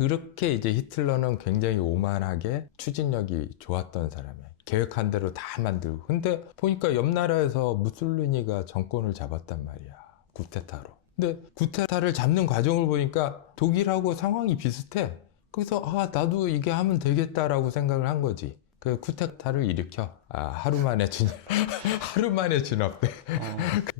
그렇게 이제 히틀러는 굉장히 오만하게 추진력이 좋았던 사람이에요. 계획한 대로 다 만들고. 근데 보니까 옆 나라에서 무솔리니가 정권을 잡았단 말이야. 구테타로. 근데 구테타를 잡는 과정을 보니까 독일하고 상황이 비슷해. 그래서 나도 이게 하면 되겠다라고 생각을 한 거지. 그 쿠데타를 일으켜 하루 만에 하루 만에 진압돼.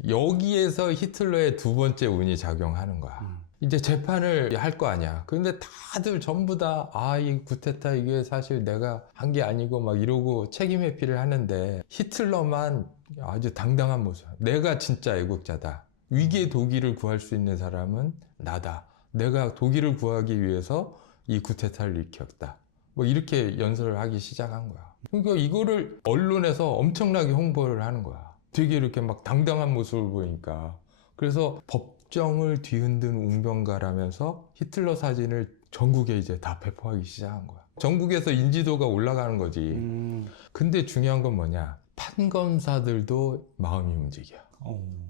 여기에서 히틀러의 두 번째 운이 작용하는 거야. 이제 재판을 할 거 아니야. 근데 다들 전부 다 이 쿠데타 이게 사실 내가 한 게 아니고 막 이러고 책임 회피를 하는데 히틀러만 아주 당당한 모습. 내가 진짜 애국자다. 위기의 독일을 구할 수 있는 사람은 나다. 내가 독일을 구하기 위해서 이 쿠데타를 일으켰다. 뭐 이렇게 연설을 하기 시작한 거야. 그러니까 이거를 언론에서 엄청나게 홍보를 하는 거야. 되게 이렇게 막 당당한 모습을 보니까. 그래서 법정을 뒤흔든 웅변가라면서 히틀러 사진을 전국에 이제 다 배포하기 시작한 거야. 전국에서 인지도가 올라가는 거지. 근데 중요한 건 뭐냐? 판검사들도 마음이 움직여.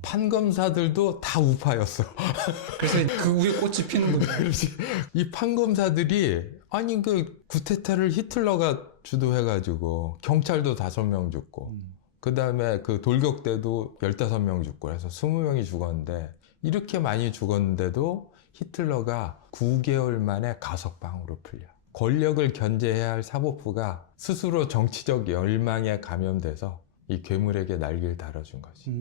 판검사들도 다 우파였어. 그래서 그 위에 꽃이 피는군요. 그렇지. 이 판검사들이 아니 그 구테타를 히틀러가 주도해가지고 경찰도 5명 죽고 그 다음에 그 돌격 때도 15명 죽고 그래서 20명이 죽었는데 이렇게 많이 죽었는데도 히틀러가 9개월 만에 가석방으로 풀려. 권력을 견제해야 할 사법부가 스스로 정치적 열망에 감염돼서 이 괴물에게 날개를 달아준 거지.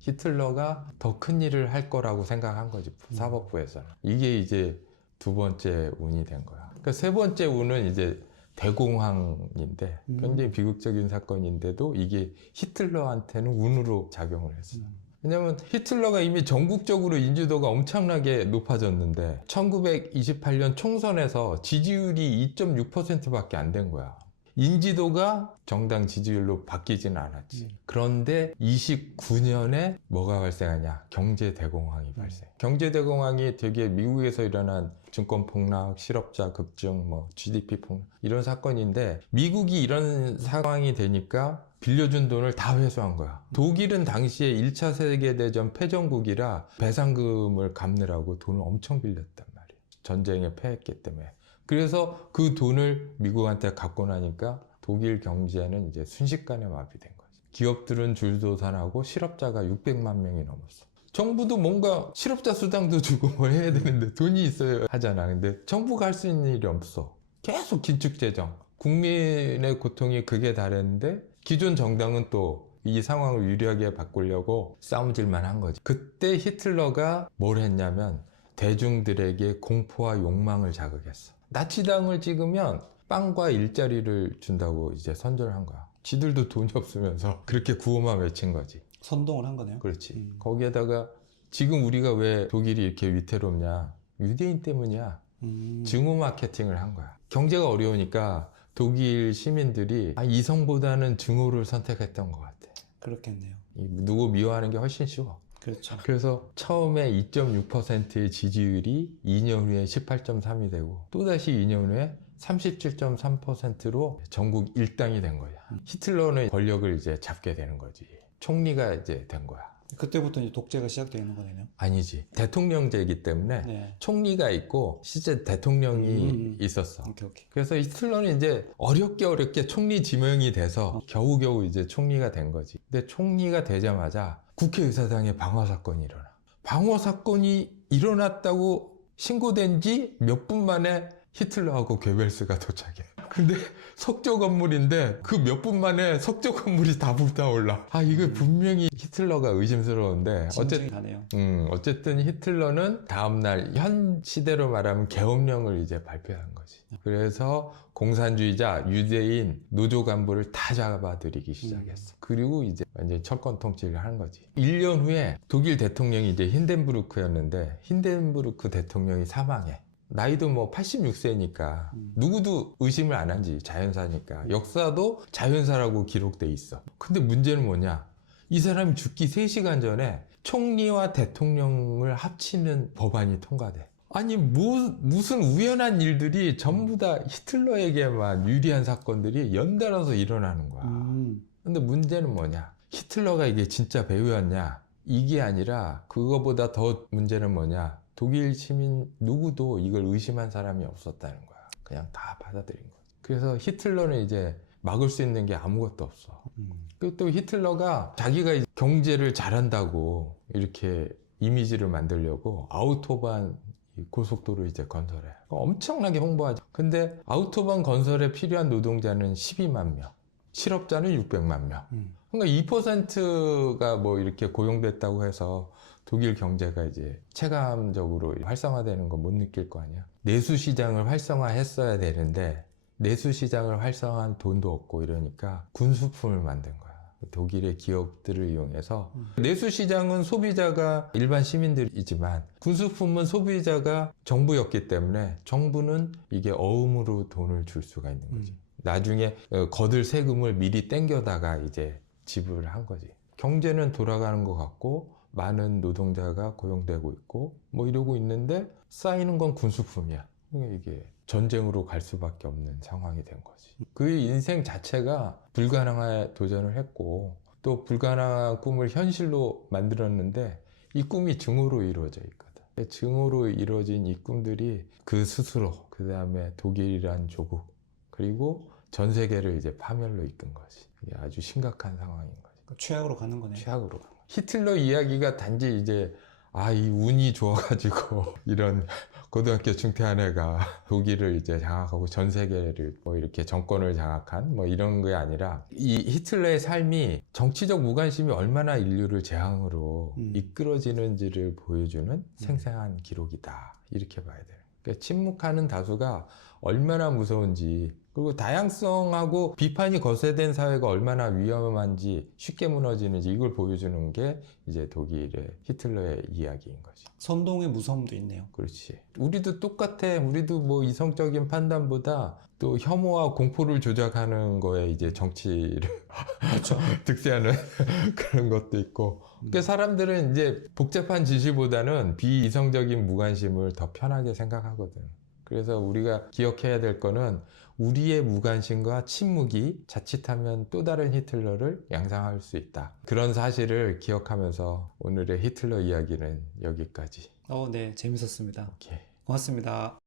히틀러가 더 큰 일을 할 거라고 생각한 거지, 사법부에서는. 이게 이제 두 번째 운이 된 거야. 그러니까 세 번째 운은 이제 대공황인데 굉장히 비극적인 사건인데도 이게 히틀러한테는 운으로 작용을 했어. 왜냐면 히틀러가 이미 전국적으로 인지도가 엄청나게 높아졌는데 1928년 총선에서 지지율이 2.6%밖에 안 된 거야. 인지도가 정당 지지율로 바뀌지는 않았지. 그런데 29년에 뭐가 발생하냐? 경제 대공황이 발생. 경제 대공황이 되게 미국에서 일어난 증권 폭락, 실업자 급증, GDP 폭락 이런 사건인데 미국이 이런 상황이 되니까 빌려준 돈을 다 회수한 거야. 독일은 당시에 1차 세계대전 패전국이라 배상금을 갚느라고 돈을 엄청 빌렸단 말이야. 전쟁에 패했기 때문에. 그래서 그 돈을 미국한테 갖고 나니까 독일 경제는 이제 순식간에 마비된 거지. 기업들은 줄도산하고 실업자가 600만 명이 넘었어. 정부도 뭔가 실업자 수당도 주고 뭐 해야 되는데 돈이 있어야 하잖아. 근데 정부가 할 수 있는 일이 없어. 계속 긴축재정. 국민의 고통이 극에 달했는데 기존 정당은 또 이 상황을 유리하게 바꾸려고 싸움질만 한 거지. 그때 히틀러가 뭘 했냐면 대중들에게 공포와 욕망을 자극했어. 나치당을 찍으면 빵과 일자리를 준다고 이제 선전을 한 거야. 지들도 돈이 없으면서 그렇게 구호만 외친 거지. 선동을 한 거네요. 그렇지. 거기에다가 지금 우리가 왜 독일이 이렇게 위태롭냐? 유대인 때문이야. 증오 마케팅을 한 거야. 경제가 어려우니까 독일 시민들이 이성보다는 증오를 선택했던 것 같아. 그렇겠네요. 누구 미워하는 게 훨씬 쉬워. 그렇죠. 그래서 처음에 2.6%의 지지율이 2년 후에 18.3이 되고 또다시 2년 후에 37.3%로 전국 1당이 된 거야. 히틀러는 권력을 이제 잡게 되는 거지. 총리가 이제 된 거야. 그때부터 이제 독재가 시작되는 거네요. 아니지. 대통령제이기 때문에 네. 총리가 있고 실제 대통령이 있었어. 오케이. 그래서 히틀러는 이제 어렵게 총리 지명이 돼서 겨우겨우 이제 총리가 된 거지. 근데 총리가 되자마자 국회의사당에 방화 사건이 일어나. 방화 사건이 일어났다고 신고된 지 몇 분 만에 히틀러하고 괴벨스가 도착해. 근데 석조 건물인데 그 몇 분 만에 석조 건물이 다 불타올라. 이거 분명히 히틀러가 의심스러운데 어쨌든 히틀러는 다음날 현 시대로 말하면 계엄령을 이제 발표한 거지. 그래서 공산주의자, 유대인, 노조 간부를 다 잡아들이기 시작했어. 그리고 이제 완전히 철권 통치를 하는 거지. 1년 후에 독일 대통령이 이제 힌덴부르크였는데 힌덴부르크 대통령이 사망해. 나이도 86세니까 누구도 의심을 안 한지. 자연사니까. 역사도 자연사라고 기록돼 있어. 근데 문제는 뭐냐? 이 사람이 죽기 3시간 전에 총리와 대통령을 합치는 법안이 통과돼. 아니 무슨 우연한 일들이 전부 다 히틀러에게만 유리한 사건들이 연달아서 일어나는 거야. 근데 문제는 뭐냐? 히틀러가 이게 진짜 배우였냐? 이게 아니라 그거보다 더 문제는 뭐냐? 독일 시민 누구도 이걸 의심한 사람이 없었다는 거야. 그냥 다 받아들인 거야. 그래서 히틀러는 이제 막을 수 있는 게 아무것도 없어. 그리고 또 히틀러가 자기가 이제 경제를 잘한다고 이렇게 이미지를 만들려고 아우토반 고속도로 이제 건설해. 엄청나게 홍보하죠. 근데 아우토반 건설에 필요한 노동자는 12만 명, 실업자는 600만 명. 그러니까 2%가 뭐 이렇게 고용됐다고 해서 독일 경제가 이제 체감적으로 활성화되는 거 못 느낄 거 아니야. 내수 시장을 활성화했어야 되는데 내수 시장을 활성화한 돈도 없고 이러니까 군수품을 만든 거야. 독일의 기업들을 이용해서 내수 시장은 소비자가 일반 시민들이지만 군수품은 소비자가 정부였기 때문에 정부는 이게 어음으로 돈을 줄 수가 있는 거지. 나중에 거둘 세금을 미리 땡겨다가 이제 지불을 한 거지. 경제는 돌아가는 것 같고 많은 노동자가 고용되고 있고 뭐 이러고 있는데 쌓이는 건 군수품이야. 이게 전쟁으로 갈 수밖에 없는 상황이 된 거지. 그 인생 자체가 불가능에 도전을 했고 또 불가능한 꿈을 현실로 만들었는데 이 꿈이 증오로 이루어져 있거든. 증오로 이루어진 이 꿈들이 그 스스로 그 다음에 독일이란 조국 그리고 전 세계를 이제 파멸로 이끈 거지. 이게 아주 심각한 상황인 거지. 최악으로 가는 거네요. 최악으로. 히틀러 이야기가 단지 이제 이 운이 좋아가지고 이런 고등학교 중퇴한 애가 독일을 이제 장악하고 전 세계를 뭐 이렇게 정권을 장악한 뭐 이런 게 아니라 이 히틀러의 삶이 정치적 무관심이 얼마나 인류를 재앙으로 이끌어지는지를 보여주는 생생한 기록이다. 이렇게 봐야 돼요. 그러니까 침묵하는 다수가 얼마나 무서운지 그리고 다양성하고 비판이 거세된 사회가 얼마나 위험한지 쉽게 무너지는지 이걸 보여주는 게 이제 독일의 히틀러의 이야기인 거지. 선동의 무서움도 있네요. 그렇지. 우리도 똑같아. 우리도 뭐 이성적인 판단보다 또 혐오와 공포를 조작하는 거에 이제 정치를 그렇죠. 득세하는 그런 것도 있고. 그러니까 사람들은 이제 복잡한 지시보다는 비이성적인 무관심을 더 편하게 생각하거든. 그래서 우리가 기억해야 될 거는 우리의 무관심과 침묵이 자칫하면 또 다른 히틀러를 양상할 수 있다. 그런 사실을 기억하면서 오늘의 히틀러 이야기는 여기까지. 네, 재밌었습니다. 오케이. 고맙습니다.